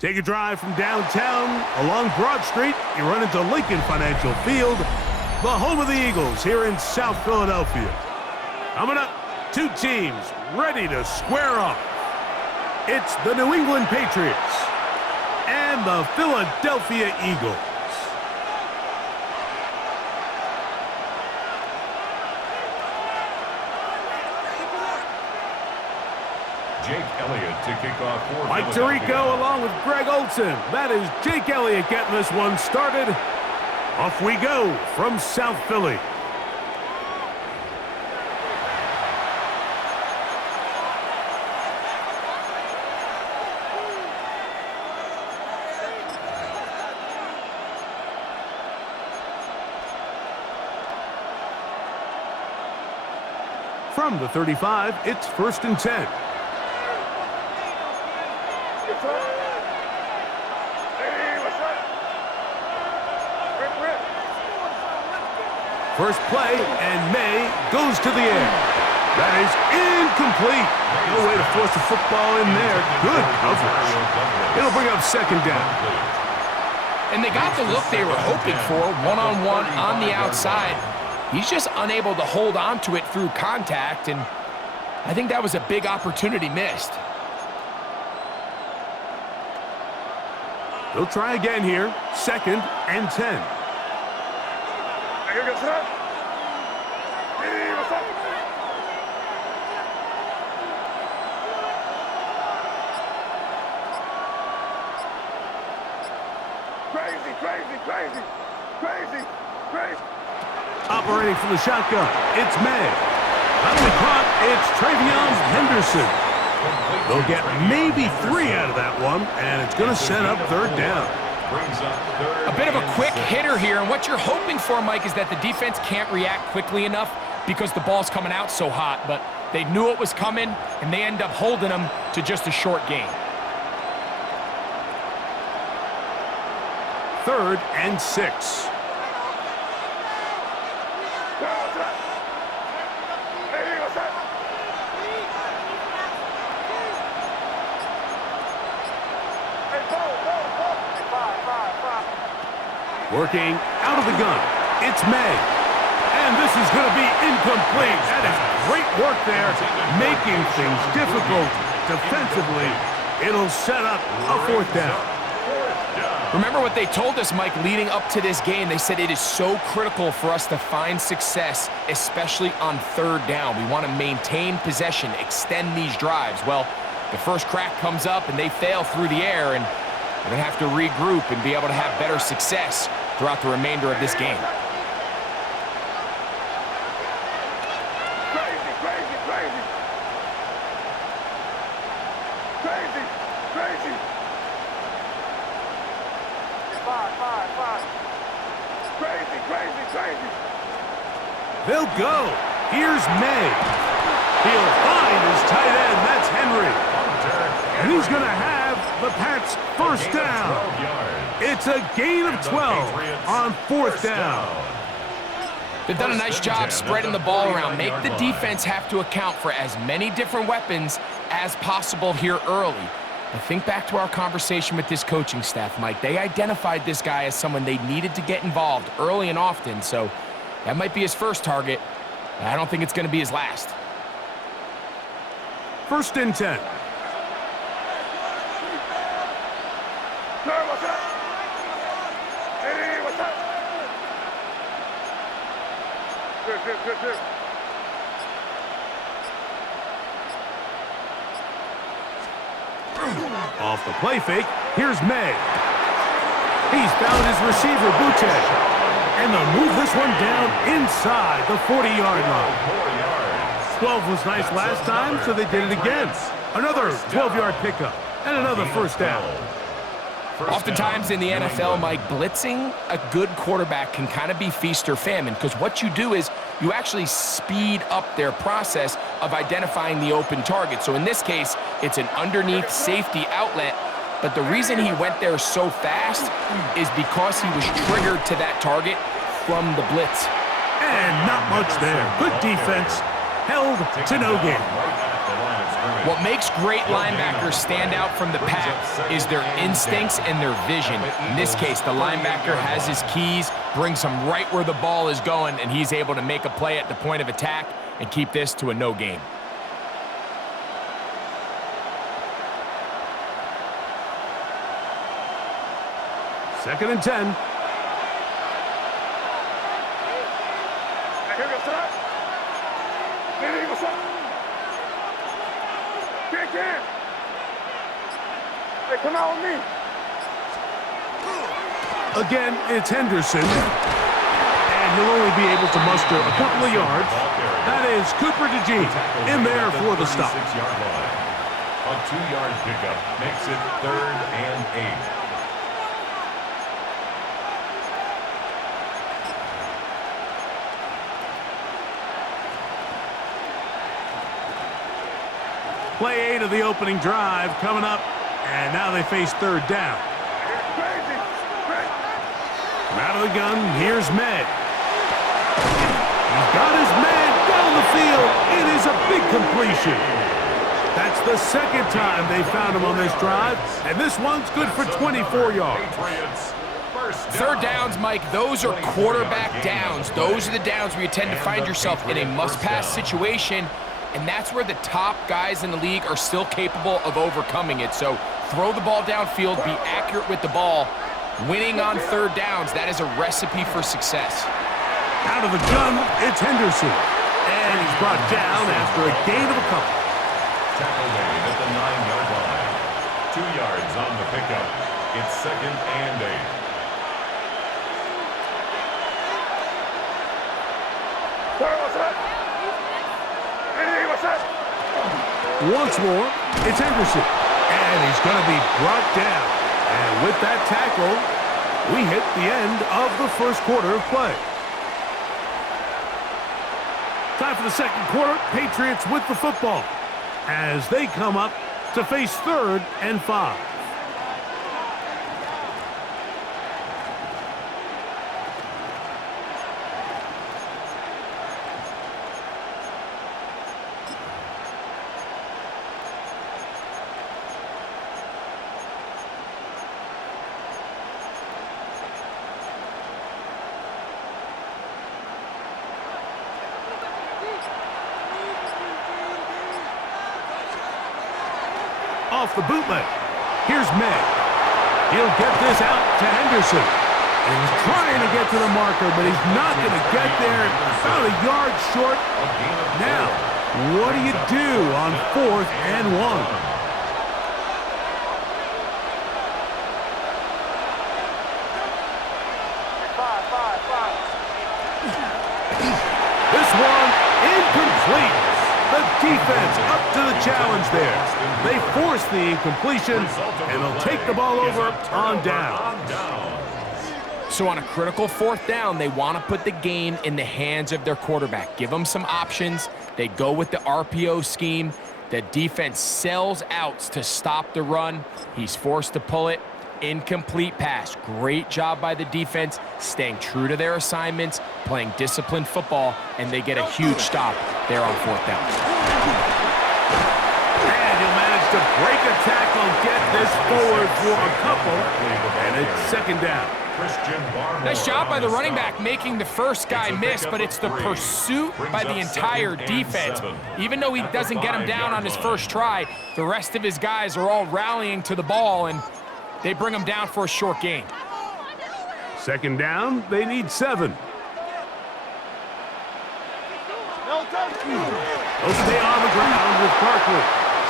Take a drive from downtown along Broad Street. You run into Lincoln Financial Field, the home of the Eagles here in South Philadelphia. Coming up, two teams ready to square up. It's the New England Patriots and the Philadelphia Eagles. Jake Elliott to kick off for Mike Tirico along with Greg Olson. That is Jake Elliott getting this one started. Off we go from South Philly. From the 35, it's 1st and 10. First play, and May goes to the air. That is incomplete. No way to force the football in there. Good coverage. It'll bring up 2nd down. And they got the look they were hoping for, one-on-one on the outside. He's just unable to hold on to it through contact, and I think that was a big opportunity missed. They'll try again here, 2nd and 10. Here goes that. Hey, what's up? Crazy. Operating from the shotgun, it's May. Out of the caught, it's Travion Henderson. They'll get maybe 3 out of that one, and it's going to set up 3rd down. A bit of a quick hitter here, and what you're hoping for, Mike, is that the defense can't react quickly enough because the ball's coming out so hot, but they knew it was coming, and they end up holding them to just a short gain. 3rd and 6. Working out of the gun, it's May. And this is going to be incomplete. That is great work there, making things difficult defensively. It'll set up a 4th down. Remember what they told us, Mike, leading up to this game. They said it is so critical for us to find success, especially on 3rd down. We want to maintain possession, extend these drives. Well, the first crack comes up, and they fail through the air, and we're going to have to regroup and be able to have better success throughout the remainder of this game. Crazy. They'll go. Here's May. He'll find his tight end. That's Henry. And he's going to have the Pats' 1st down. It's a gain of 12 on 4th down. They've done a nice job spreading the ball around. Make the defense have to account for as many different weapons as possible here early. But think back to our conversation with this coaching staff, Mike. They identified this guy as someone they needed to get involved early and often, so that might be his first target. I don't think it's going to be his last. 1st and 10. What's up? Hey, what's up? Good. Off the play fake, here's May. He's found his receiver, Butte. And they'll move this one down inside the 40-yard line. 12 was nice last time, so they did it again. Another 12-yard pickup and another 1st down. Oftentimes in the NFL, Mike, blitzing a good quarterback can kind of be feast or famine, because what you do is you actually speed up their process of identifying the open target. So in this case, it's an underneath safety outlet, but the reason he went there so fast is because he was triggered to that target from the blitz. And not much there. Good defense, held to no gain. What makes great linebackers stand out from the pack is their instincts and their vision. In this case, the linebacker has his keys, brings him right where the ball is going, and he's able to make a play at the point of attack and keep this to a no gain. Second and 10. Here goes up. Here goes up. Can. Hey, come out with me. Again, it's Henderson. And he'll only be able to muster a couple of yards. That is Cooper DeJean in there for the stop. A 2-yard pickup makes it 3rd and 8. Play 8 of the opening drive coming up, and now they face 3rd down. Crazy. From out of the gun, here's Med. He's got his man down the field. It is a big completion. That's the second time they found him on this drive, and this one's good for 24 yards. 3rd downs, Mike, those are quarterback downs. Those are the downs where you tend to find yourself in a must-pass situation, and that's where the top guys in the league are still capable of overcoming it. So throw the ball downfield, be accurate with the ball. Winning on 3rd downs, that is a recipe for success. Out of the gun, it's Henderson. And he's brought down after a gain of a couple. Tackle made at the 9-yard line. 2 yards on the pickup. It's 2nd and 8. What's up? Hey, what's up? Once more, it's Henderson. And he's going to be brought down. And with that tackle, we hit the end of the first quarter of play. Time for the second quarter. Patriots with the football as they come up to face 3rd and 5. Off the bootleg. Here's May. He'll get this out to Henderson. And he's trying to get to the marker, but he's not going to get there. About a yard short. Now, what do you do on 4th and 1? This one incomplete. The defense up to the challenge there. They force the incompletion, and they'll take the ball over on down. So on a critical 4th down, they want to put the game in the hands of their quarterback. Give them some options. They go with the RPO scheme. The defense sells outs to stop the run. He's forced to pull it. Incomplete pass. Great job by the defense, staying true to their assignments, playing disciplined football, and they get a huge stop there on 4th down. And he'll manage to break a tackle, get this forward for a couple, and it's 2nd down. Nice job by the running back making the first guy miss, but it's the pursuit by the entire defense. Even though he doesn't get him down on his first try, the rest of his guys are all rallying to the ball, and they bring him down for a short gain. 2nd down, they need 7. They'll stay on the ground with Barkley.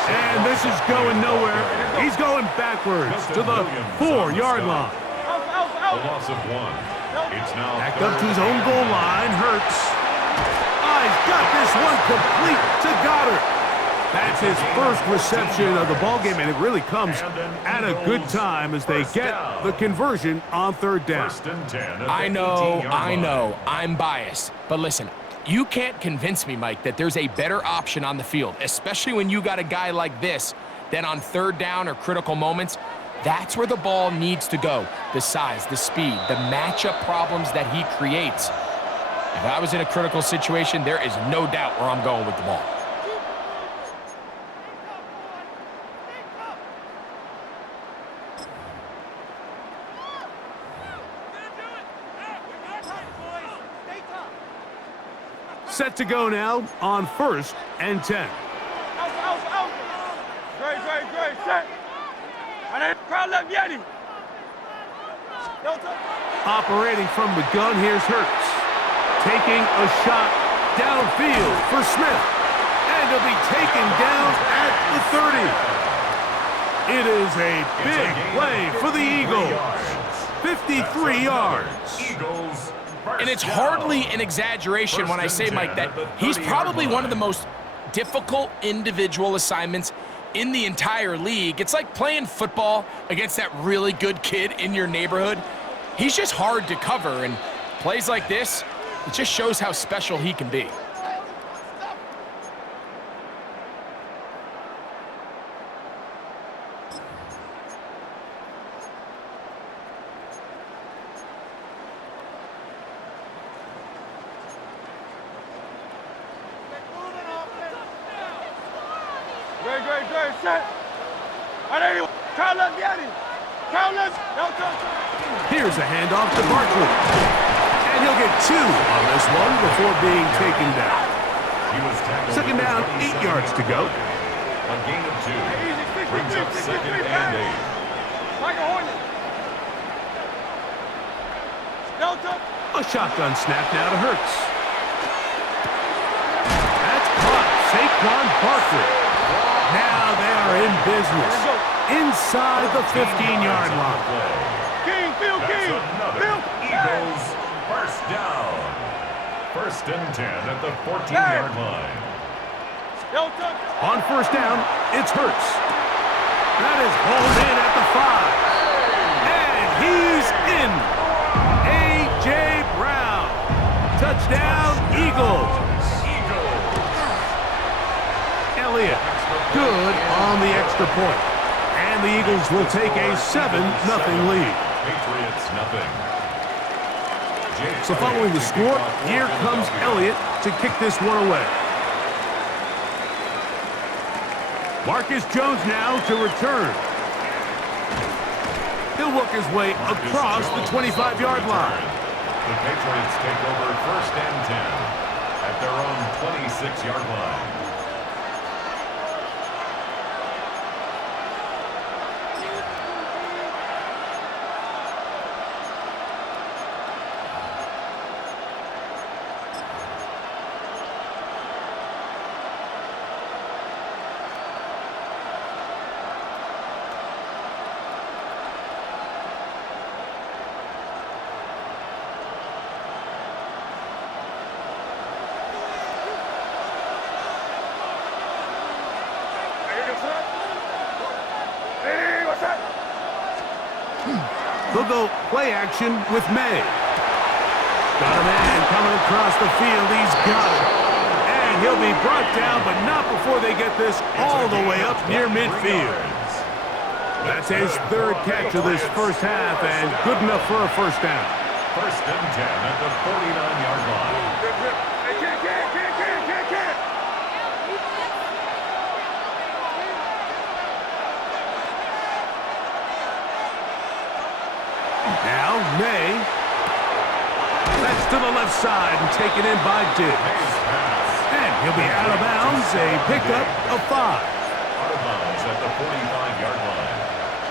And this is going nowhere. He's going backwards to the 4-yard line. A loss of 1. It's now back up to his own goal line. Hurts. He's got this one complete to Goddard. That's his first reception of the ballgame, and it really comes at a good time as they get the conversion on 3rd down. I know, I'm biased. But listen, you can't convince me, Mike, that there's a better option on the field, especially when you got a guy like this, than on 3rd down or critical moments. That's where the ball needs to go. The size, the speed, the matchup problems that he creates. If I was in a critical situation, there is no doubt where I'm going with the ball. Set to go now on 1st and 10. Out. Great. Set. And then crowd left Yeti. Operating from the gun, here's Hurts. Taking a shot downfield for Smith. And he'll be taken down at the 30. It is a big play for the Eagles. 53 yards. Eagles. And it's hardly an exaggeration when I say, Mike, that he's probably one of the most difficult individual assignments in the entire league. It's like playing football against that really good kid in your neighborhood. He's just hard to cover, and plays like this, it just shows how special he can be. Great. Set. And then crowd left Yeti. Crowd left. Here's a handoff to Barkley. And he'll get 2 on this one before being taken down. He was tackled. Second down, 8 yards to go. A gain of 2. Brings up 2nd and 8. Like a Hornet. A shotgun snap now to Hurts. That's caught. Saquon Barkley. Now they are in business. Inside the 15-yard line. King. Eagles first down. 1st and 10 at the 14-yard line. On 1st down, it's Hurts. That is hauled in at the 5. And he's in. A.J. Brown. Touchdown, Eagles. Elliott, good on the extra point. And the Eagles will take a 7-0 lead. Patriots nothing. So following the score, here comes Elliott to kick this one away. Marcus Jones now to return. He'll work his way across the 25-yard line. The Patriots take over 1st and 10 at their own 26-yard line. They'll go play action with May. Got a man coming across the field. He's got it. And he'll be brought down, but not before they get this all the way up near midfield. That's his 3rd catch of this first half, and good enough for a 1st down. 1st and 10 at the 49-yard line. Now, May. That's to the left side and taken in by Diggs. And he'll be out of bounds, a pickup of 5. Out of bounds at the 45-yard line.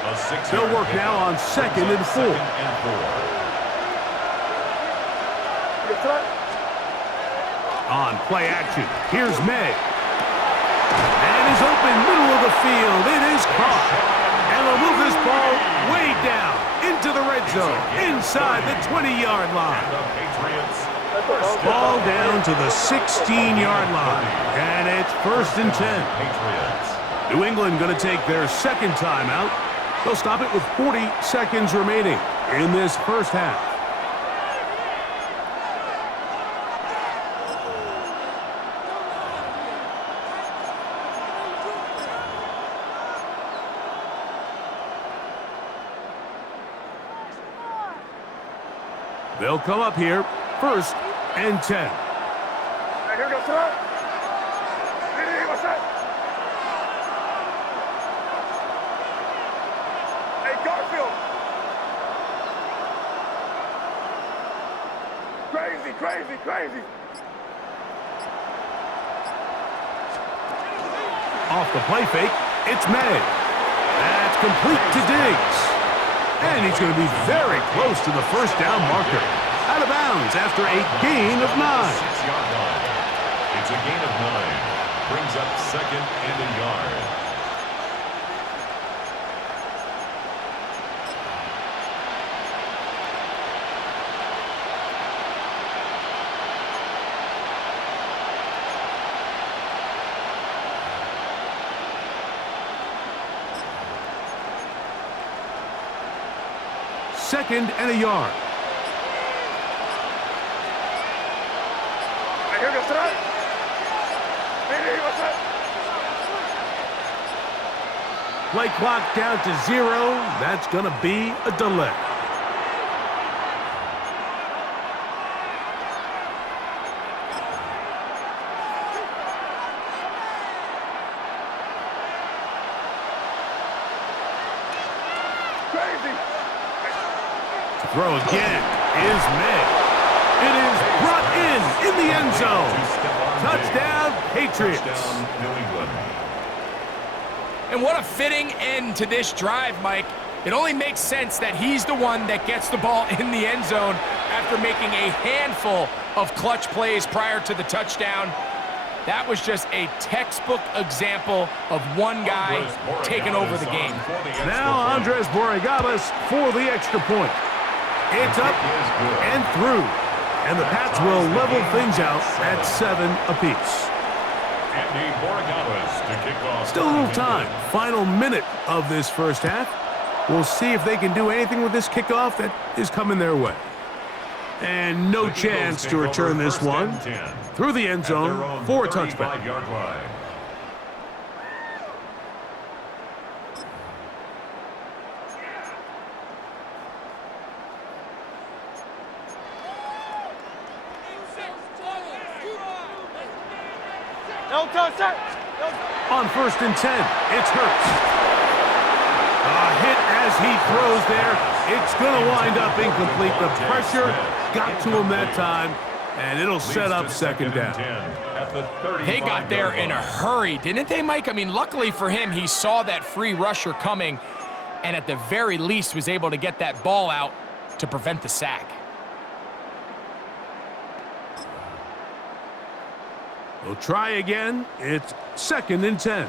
A 6-yard They'll work now on 2nd and 4. On play action, here's May. And he's open, middle of the field. It is caught. And they'll move this ball way down into the red zone, inside the 20-yard line. Ball down to the 16-yard line. And it's 1st and 10. New England going to take their 2nd timeout. They'll stop it with 40 seconds remaining in this first half. They'll come up here, 1st and 10. Hey, here we go, sir. Hey, what's that? Hey, Garfield. Crazy. Off the play fake, it's May. That's complete to Diggs. And he's going to be very close to the first down marker. Out of bounds after a gain of 9. 6-yard line. It's a gain of 9. Brings up 2nd and a yard. Second and a yard. Play clock down to 0. That's going to be a delay. Crazy. To throw again is May. It is brought in the end zone. Touchdown, Patriots. Touchdown, New England. And what a fitting end to this drive, Mike. It only makes sense that he's the one that gets the ball in the end zone after making a handful of clutch plays prior to the touchdown. That was just a textbook example of one guy taking over the game. Now Andres Borregales for the extra point. It's up and through. And the Pats will level things out at 7 apiece. Andy Borregales to kick off. Still a little time. Final minute of this first half. We'll see if they can do anything with this kickoff that is coming their way. And no chance to return this one through the end zone for a touchback. On 1st and 10, it's Hurts. A hit as he throws there. It's going to wind up incomplete. The pressure got to him that time, and it'll set up 2nd down. They got there in a hurry, didn't they, Mike? I mean, luckily for him, he saw that free rusher coming, and at the very least was able to get that ball out to prevent the sack. We'll try again. It's 2nd and 10.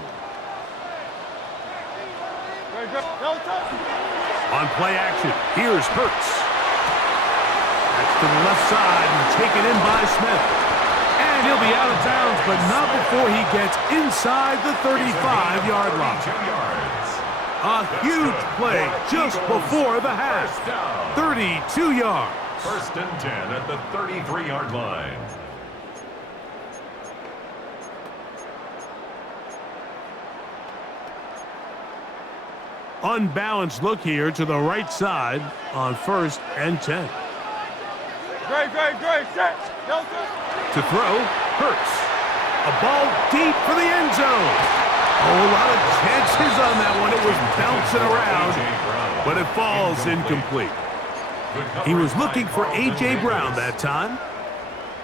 On play action, here's Hurts. That's to the left side and taken in by Smith. And he'll be out of bounds, but not before he gets inside the 35-yard line. A huge play just before the half. 32 yards. 1st and 10 at the 33-yard line. Unbalanced look here to the right side on 1st and 10. Great, set. To throw, Hurts. A ball deep for the end zone. Oh, a lot of chances on that one. It was bouncing around, but it falls incomplete. He was looking for A.J. Brown that time,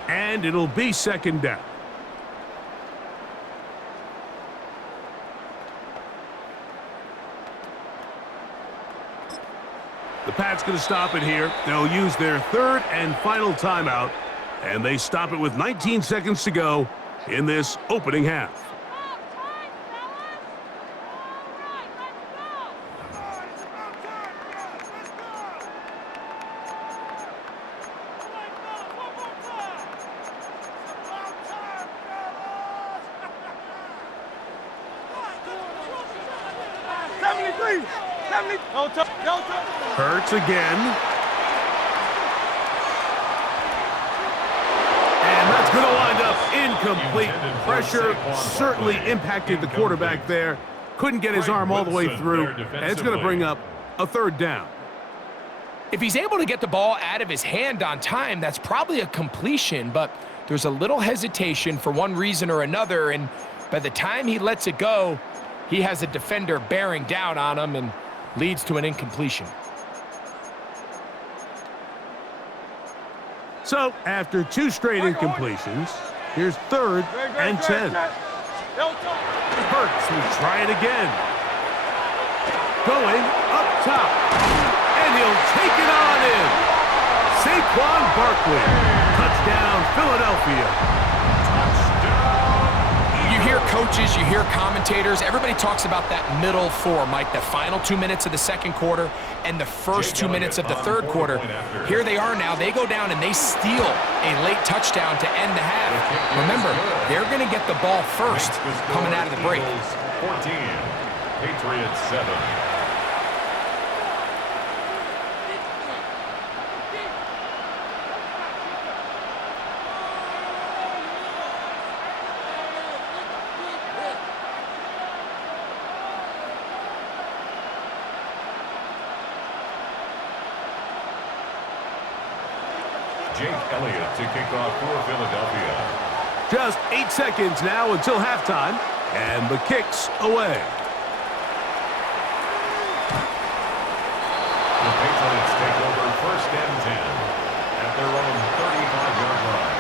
and it'll be 2nd down. The Pats going to stop it here. They'll use their 3rd and final timeout, and they stop it with 19 seconds to go in this opening half. Hurts again. And that's going to wind up incomplete. Pressure certainly impacted the quarterback there. Couldn't get his arm all the way through. And it's going to bring up a 3rd down. If he's able to get the ball out of his hand on time, that's probably a completion, but there's a little hesitation for one reason or another, and by the time he lets it go, he has a defender bearing down on him and leads to an incompletion. So, after 2 straight incompletions, here's 3rd and 10. Hurts will try it again. Going up top. And he'll take it on in. Saquon Barkley. Touchdown, Philadelphia. You hear coaches, you hear commentators, everybody talks about that middle four, Mike, the final 2 minutes of the second quarter and the first 2 minutes of the third quarter. Here they are now. They go down and they steal a late touchdown to end the half. Remember, they're going to get the ball first coming out of the break. 14, Patriots 7. Jake Elliott to kick off for Philadelphia. Just 8 seconds now until halftime, and the kick's away. The Patriots take over 1st and 10 at their own 35-yard line.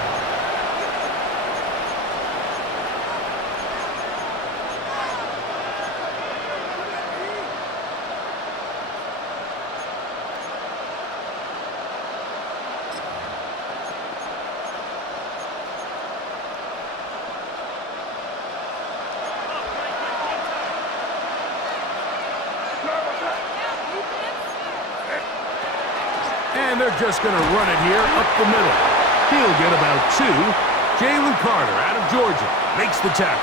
And they're just going to run it here up the middle. He'll get about 2. Jalen Carter out of Georgia makes the tackle.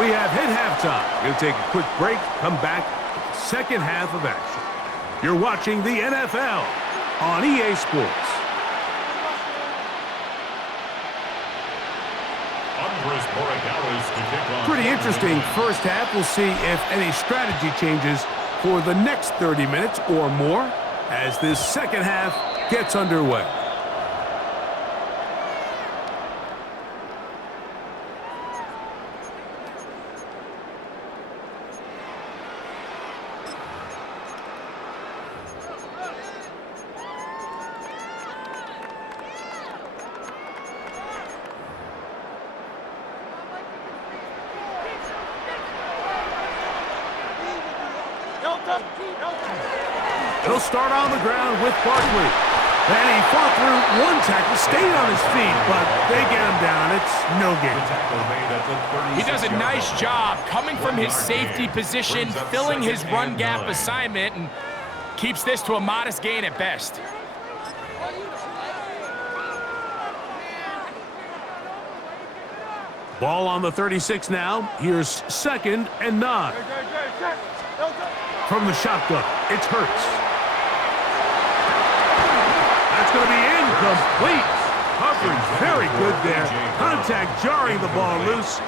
We have hit halftime. We'll take a quick break, come back with the second half of action. You're watching the NFL on EA Sports. Pretty interesting first half. We'll see if any strategy changes for the next 30 minutes or more as this second half gets underway. He'll start on the ground with Barkley. And he fought through one tackle, stayed on his feet, but they get him down. It's no gain. He does a nice job coming from his safety position, filling his run gap assignment, and keeps this to a modest gain at best. Ball on the 36 now. Here's 2nd and 9. From the shotgun, it's Hurts. That's going to be incomplete. Coverage very good there. Contact jarring the ball loose.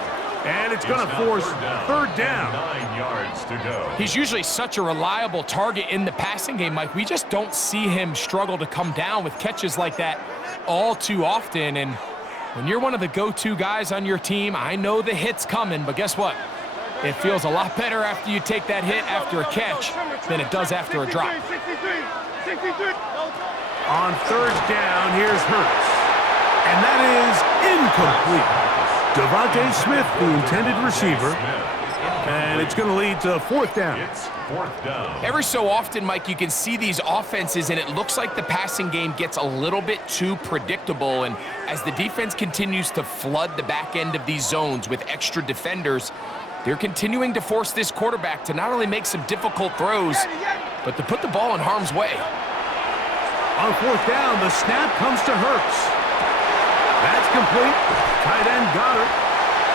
And it's going to force 3rd down. 9 yards to go. He's usually such a reliable target in the passing game, Mike. We just don't see him struggle to come down with catches like that all too often. And when you're one of the go-to guys on your team, I know the hit's coming, but guess what? It feels a lot better after you take that hit after a catch than it does after a drop. On 3rd down, here's Hurts. And that is incomplete. Devontae Smith, the intended receiver. And it's going to lead to 4th down. It's 4th down. Every so often, Mike, you can see these offenses, and it looks like the passing game gets a little bit too predictable. And as the defense continues to flood the back end of these zones with extra defenders, they're continuing to force this quarterback to not only make some difficult throws, but to put the ball in harm's way. On 4th down, the snap comes to Hurts. That's complete. Tight end got it.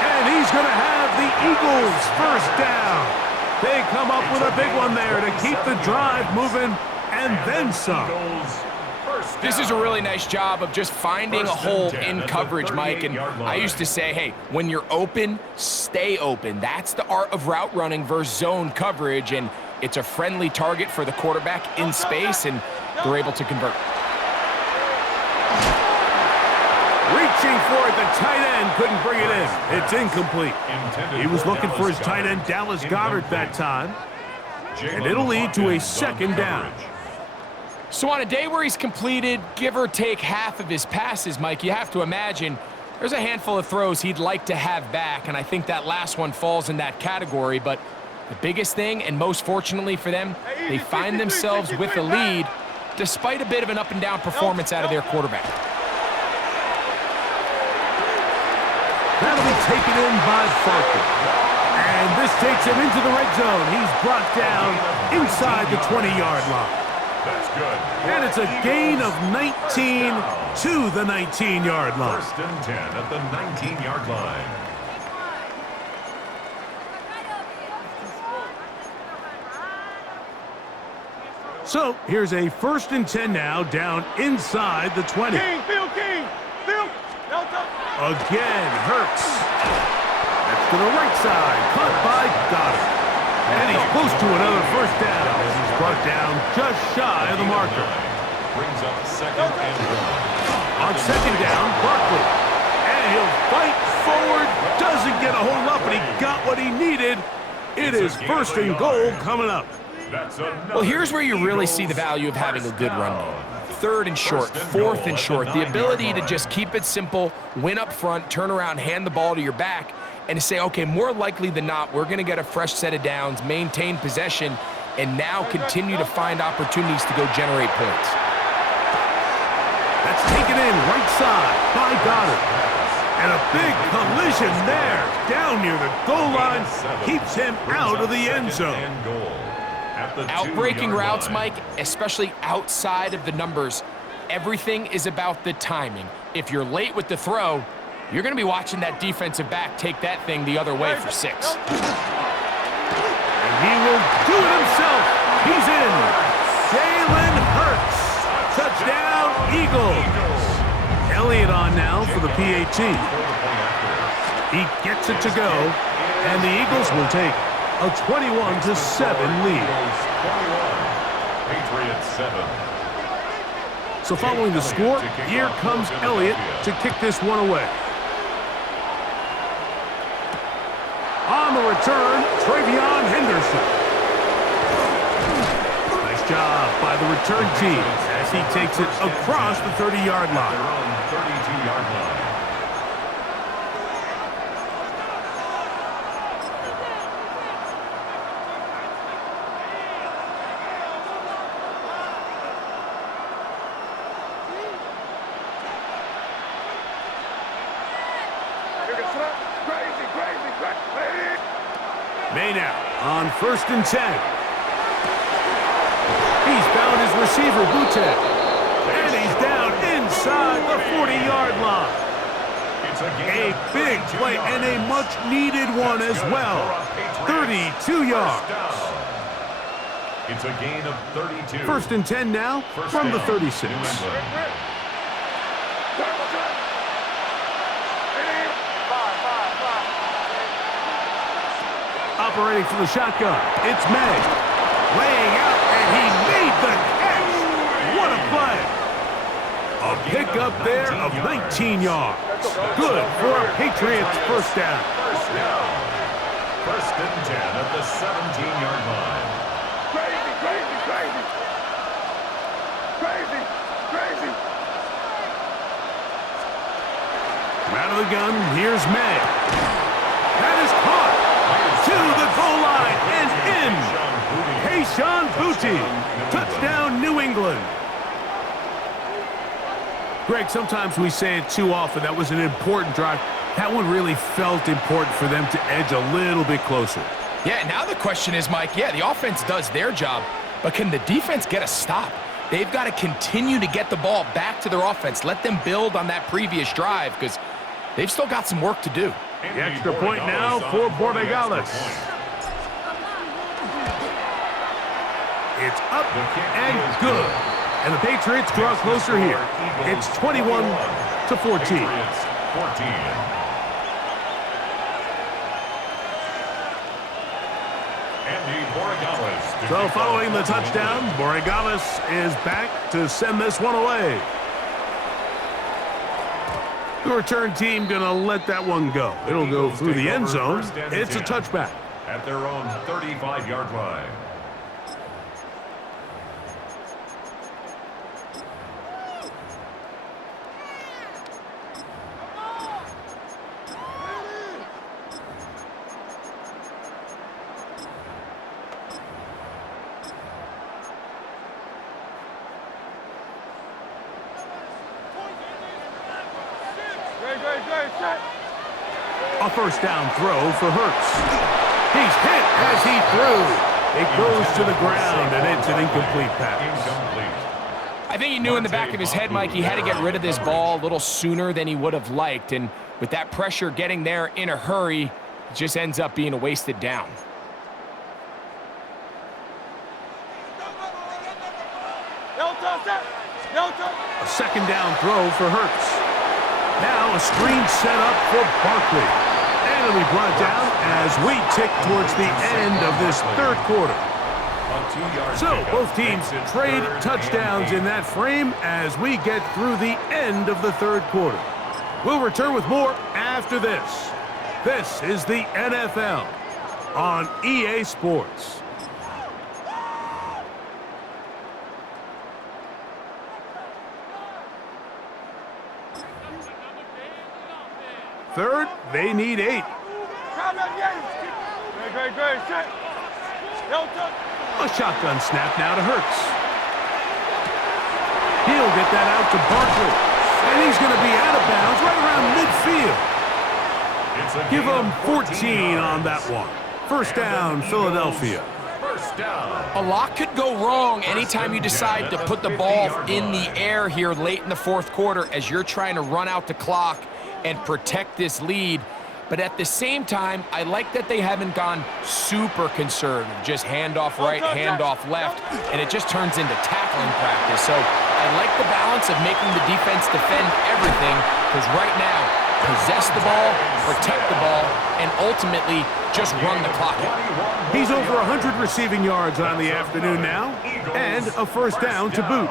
And he's going to have the Eagles 1st down. They come up with a big one there to keep the drive moving and then some. This is a really nice job of just finding a hole in coverage, Mike. And I used to say, hey, when you're open, stay open. That's the art of route running versus zone coverage. And it's a friendly target for the quarterback in space, and they're able to convert. Reaching for it, the tight end couldn't bring it in. It's incomplete. He was looking for his tight end, Dallas Goedert, that time. And it'll lead to a 2nd down. So on a day where he's completed, give or take half of his passes, Mike, you have to imagine There's a handful of throws he'd like to have back, and I think that last one falls in that category, but the biggest thing, and most fortunately for them, they find themselves with the lead despite a bit of an up-and-down performance out of their quarterback. That'll be taken in by Barkley. And this takes him into the red zone. He's brought down inside the 20-yard line. That's good. And it's a gain of 19 to the 19-yard line. First and 10 at the 19-yard line. So here's a first and 10 now, down inside the 20. King, Phil. Again, Hurts. That's to the right side, caught by Goddard. And he's close to another first down as he's brought down just shy of the marker. Brings up second and 1. On second down, Barkley. And he'll fight forward, doesn't get a hold up, but he got what he needed. It is first and goal coming up. Well, here's where you really see the value of having a good run game. Third and short, fourth and short, the ability to just keep it simple, win up front, turn around, hand the ball to your back, and to say, okay, more likely than not, we're going to get a fresh set of downs, maintain possession, and now continue to find opportunities to go generate points. That's taken in right side by Goddard. And a big collision there, down near the goal line, keeps him out of the end zone. Outbreaking routes, Mike, especially outside of the numbers, everything is about the timing. If you're late with the throw, you're going to be watching that defensive back take that thing the other way for 6. And he will do it himself. He's in. Jalen Hurts. Touchdown, Eagles. Elliott on now for the PAT. He gets it to go, and the Eagles will take a 21-7 lead. Patriots 7. So following the score, here comes Elliott to kick this one away. On the return, Travion Henderson. Nice job by the return team as he takes it across the 30-yard line. Their own 32-yard line. May now on first and 10. He's found his receiver, Butek. And he's down inside the 40-yard line. A big play and a much-needed one as well. 32 yards. It's a gain of 32. First and 10 now from the 36. Operating from the shotgun, it's May. Laying out, and he made the catch. What a play. A pickup there of 19 yards. Good for a Patriots first down. First and 10 at the 17-yard line. Crazy. Out of the gun, here's May. That is caught. To the goal line and in. Kayshon Boutte. Touchdown, New England. Greg, sometimes we say it too often. That was an important drive. That one really felt important for them to edge a little bit closer. Yeah, now the question is, Mike, the offense does their job, but can the defense get a stop? They've got to continue to get the ball back to their offense. Let them build on that previous drive because they've still got some work to do. The extra point now for Borregales. It's up and good. And the Patriots draw closer here. It's 21-14. So following the touchdown, Borregales is back to send this one away. The return team going to let that one go. It'll go through the end zone. It's a touchback. At their own 35-yard line. A first down throw for Hurts. He's hit as he threw. It goes to the ground, and it's an incomplete pass. I think he knew in the back of his head, Mike, he had to get rid of this ball a little sooner than he would have liked. And with that pressure getting there in a hurry, it just ends up being a wasted down. A second down throw for Hurts. Now a screen set up for Barkley. And it'll be brought down as we tick towards the end of this third quarter. So both teams trade touchdowns in that frame as we get through the end of the third quarter. We'll return with more after this. This is the NFL on EA Sports. Third, they need 8. A shotgun snap now to Hurts. He'll get that out to Barkley. And he's going to be out of bounds right around midfield. Give him 14 on that one. First down, Philadelphia. First down. A lot could go wrong anytime you decide to put the ball in the air here late in the fourth quarter as you're trying to run out the clock and protect this lead. But at the same time, I like that they haven't gone super conservative. Just handoff right, handoff left, and it just turns into tackling practice. So I like the balance of making the defense defend everything, because right now, possess the ball, protect the ball, and ultimately just run the clock out. He's over 100 receiving yards on the afternoon now, and a first down to boot.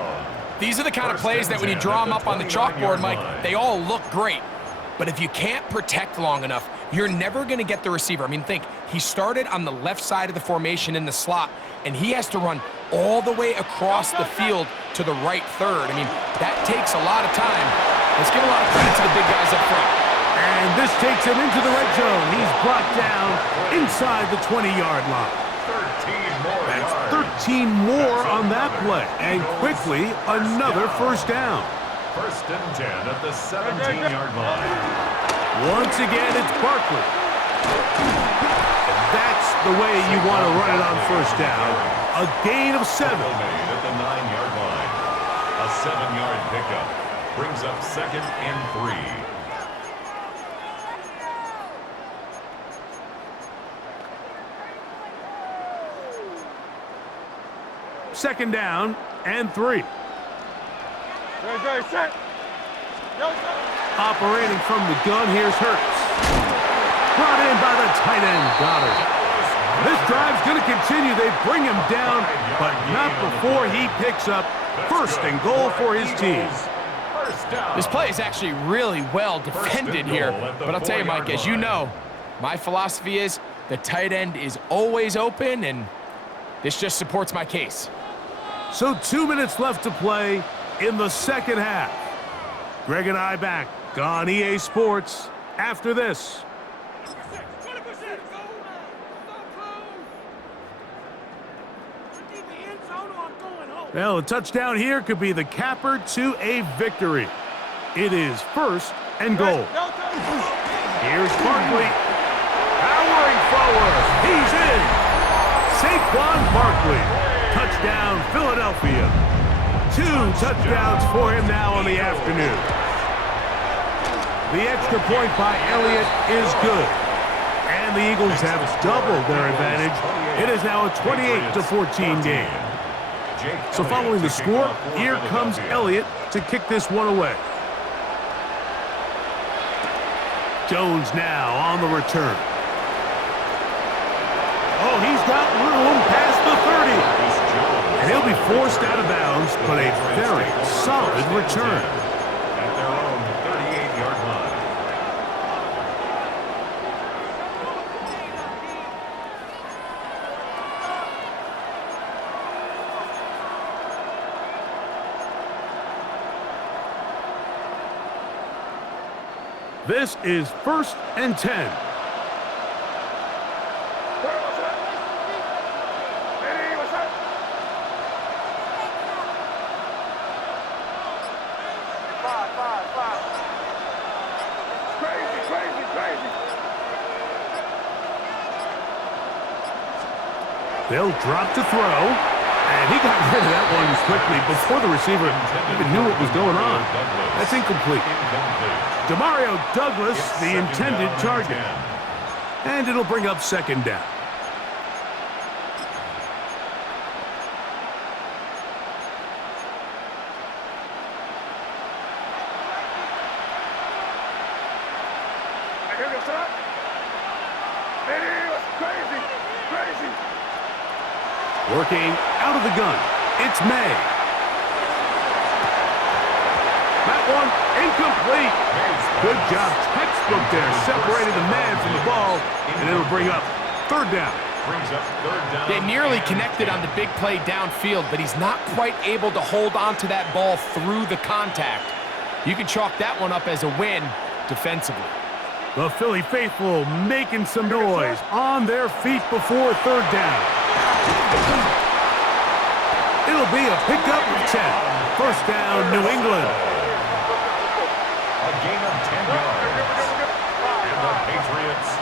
These are the kind of plays that when you draw them up on the chalkboard, Mike, they all look great. But if you can't protect long enough, you're never going to get the receiver. I mean, think, he started on the left side of the formation in the slot, and he has to run all the way across the field to the right third. I mean, that takes a lot of time. Let's give a lot of credit to the big guys up front. And this takes him into the red zone. He's brought down inside the 20-yard line. 13 more That's yards. 13 more on that play. And quickly, another first down. First and 10 at the 17-yard line. Once again, it's Barkley. And that's the way you want to run it on first down. A gain of 7. Made at the 9-yard line. A 7-yard pickup brings up second and 3. Second down and 3. Operating from the gun, here's Hurts. Brought in by the tight end, Goddard. This drive's going to continue. They bring him down, but not before he picks up first and goal for his team. This play is actually really well defended here. But I'll tell you, Mike, as you know, my philosophy is the tight end is always open, and this just supports my case. So 2 minutes left to play in the second half. Greg and I back on EA Sports after this. Well, a touchdown here could be the capper to a victory. It is first and goal. Here's Barkley. Powering forward. He's in. Saquon Barkley. Touchdown, Philadelphia. 2 touchdowns for him now on the afternoon. The extra point by Elliott is good. And the Eagles have doubled their advantage. It is now a 28-14 game. So following the score, here comes Elliott to kick this one away. Jones now on the return. Oh, he's got room past the 30. And he'll be forced out of bounds, but a very solid return. At their own 38-yard line. This is first and 10. They'll drop to throw. And he got rid of that one quickly before the receiver even knew what was going on. That's incomplete. Demario Douglas, the intended target. And it'll bring up second down. Working out of the gun, it's May. That one incomplete. Good job, textbook there, separating the man from the ball, and it'll bring up third down. They nearly connected on the big play downfield, but he's not quite able to hold on to that ball through the contact. You can chalk that one up as a win defensively. The Philly faithful making some noise on their feet before third down. It'll be a pickup of 10. First down, New England. A gain of 10 yards. And the Patriots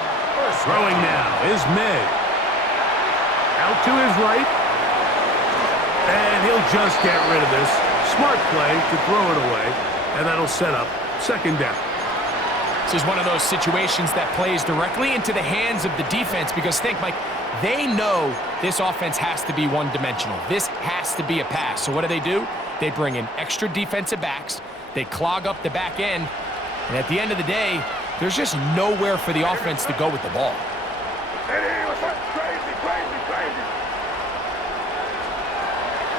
Throwing now is May. Out to his right. And he'll just get rid of this. Smart play to throw it away. And that'll set up second down. This is one of those situations that plays directly into the hands of the defense because think, Mike, they know this offense has to be one-dimensional. This has to be a pass. So what do? They bring in extra defensive backs. They clog up the back end. And at the end of the day, there's just nowhere for the offense to go with the ball.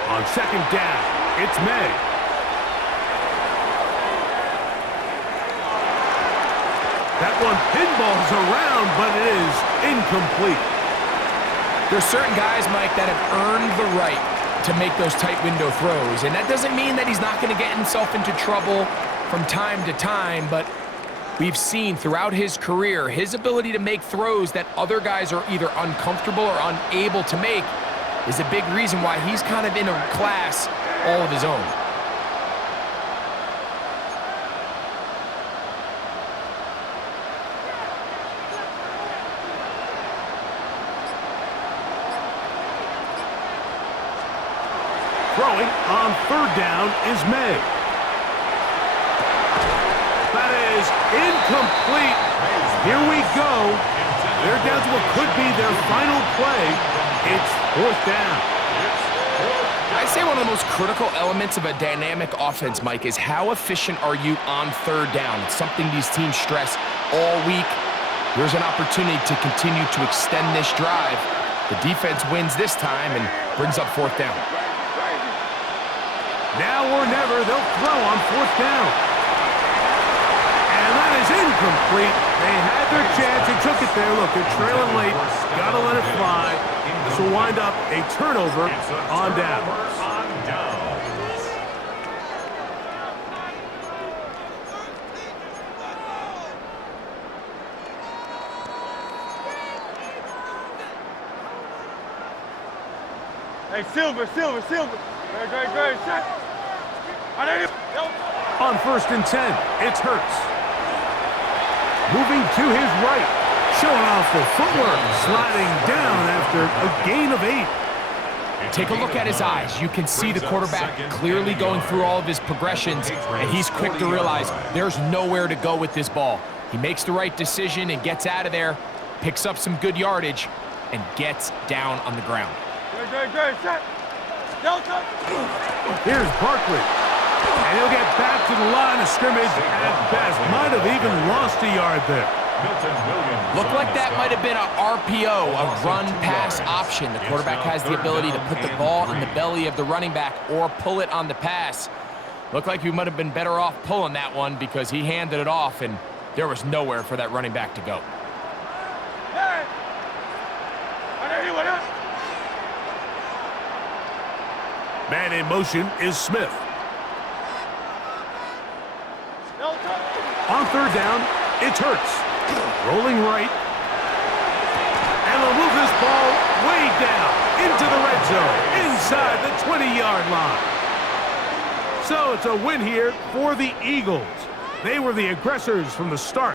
On second down, it's May. That one pinballs around, but it is incomplete. There's certain guys, Mike, that have earned the right to make those tight window throws. And that doesn't mean that he's not going to get himself into trouble from time to time, but we've seen throughout his career his ability to make throws that other guys are either uncomfortable or unable to make is a big reason why he's kind of in a class all of his own. Throwing on third down is May. That is incomplete. Here we go. They're down to what could be their final play. It's fourth down. I'd say one of the most critical elements of a dynamic offense, Mike, is how efficient are you on third down. It's something these teams stress all week. Here's an opportunity to continue to extend this drive. The defense wins this time and brings up fourth down. Now or never, they'll throw on fourth down. And that is incomplete. They had their chance and took it there. Look, they're trailing late. Got to let it fly. This will wind up a turnover on down. Hey, Silver. Great, set. On first and 10, it's Hurts. Moving to his right, showing off the footwork, sliding down after a gain of 8. Take a look at his eyes. You can see the quarterback clearly going through all of his progressions, and he's quick to realize there's nowhere to go with this ball. He makes the right decision and gets out of there, picks up some good yardage, and gets down on the ground. Great, set. Delta. Here's Barkley. And he'll get back to the line of scrimmage at best. Might have even lost a yard there. Looked like that might have been a RPO, a run-pass option. The quarterback has the ability to put the ball in the belly of the running back or pull it on the pass. Looked like he might have been better off pulling that one because he handed it off, and there was nowhere for that running back to go. Hey! Man in motion is Smith. On third down, it's Hurts. Rolling right. And they'll move this ball way down into the red zone, inside the 20-yard line. So it's a win here for the Eagles. They were the aggressors from the start.